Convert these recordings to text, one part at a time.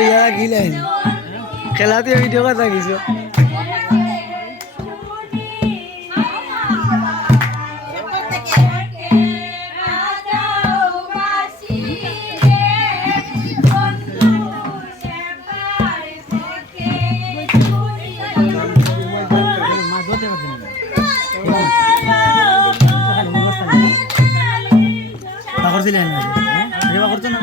ইয়া Guillain খেলাতে video কথা কিছু করছিলেন সেবা করছো না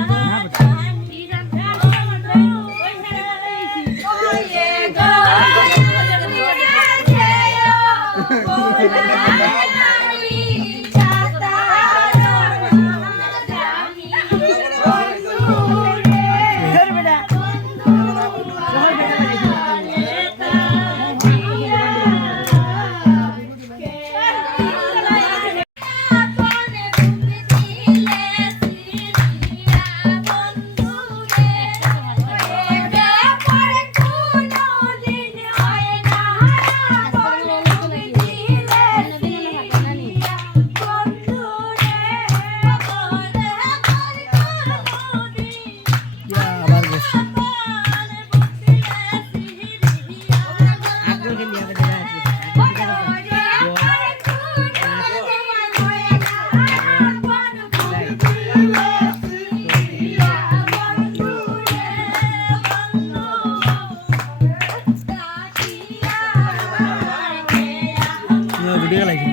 ভিডিও লাগি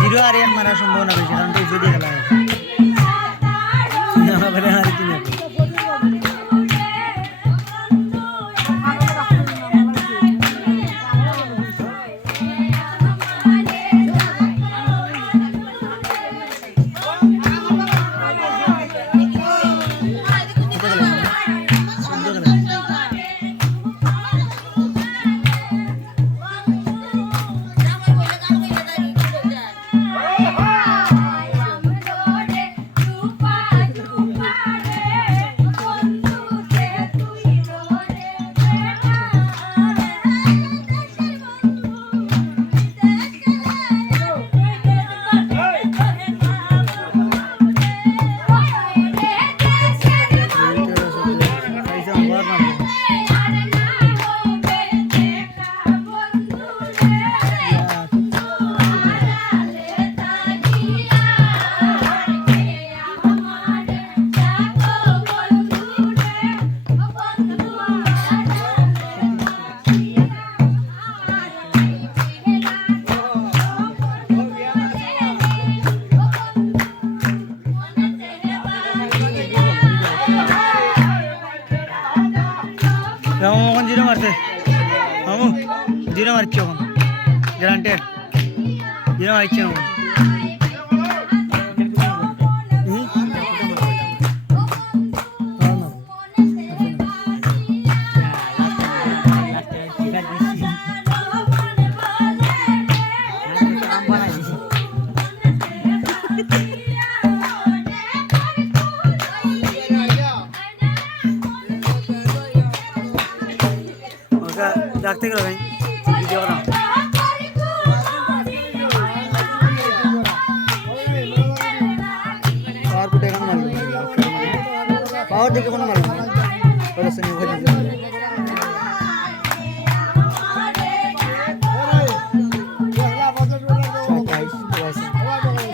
জিরো আর এক মারার সম্ভাবনা বেশি কারণ তো যদি খেলা হয় জিরো মারছে মামু জিরো মারছে এখন গ্যারান্টেড জিরো মারছে মামু ডাকতে গেল ভাই ভিডিও করা পাওয়ার কোটে কেন মারলো পাওয়ার দিকে কোনো মারলো ওরা সনি ওখানে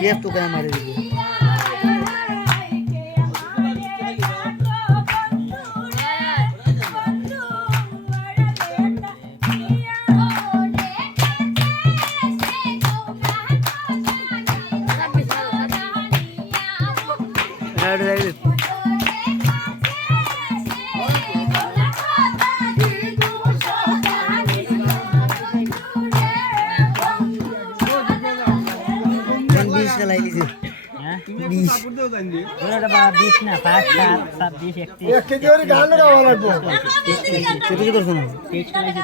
ये तो क्या मारे चलाई लीजिए ওটা বাবা 20 না 5 7 26 31 1 কেজি করে গাল লাগাওয়া লাগবে। কেটে কি করছো না? 23 করে